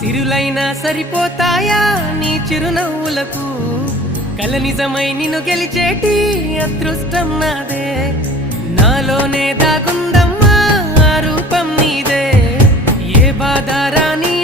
సిరులైనా సరిపోతాయా నీ చిరునవ్వులకు కల నిజమై నిన్ను గెలిచేటి అదృష్టం నాదే నాలోనే దాగుందమ్మా ఆ రూపం నీదే ఏ బాధ రాని